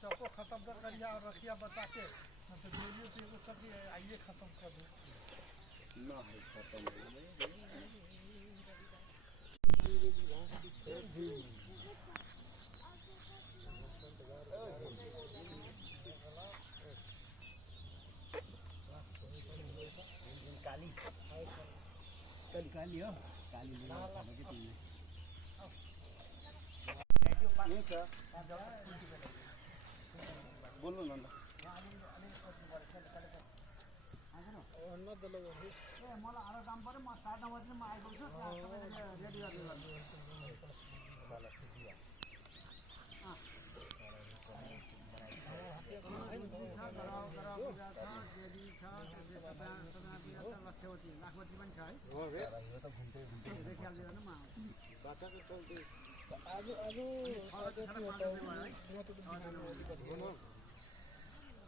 सबको खत्म कर करिए और रखिए बचा के न तो डेली तो एगो सब्जी आइए खत्म कर दो ना है खत्म काली काली हो काली बोल्नु न मलाई आधा दाम पऱ्यो म 7:09 बजे म आइपुग्छु रेडी लाखवती पनि छ है बाछाको चल्ती आज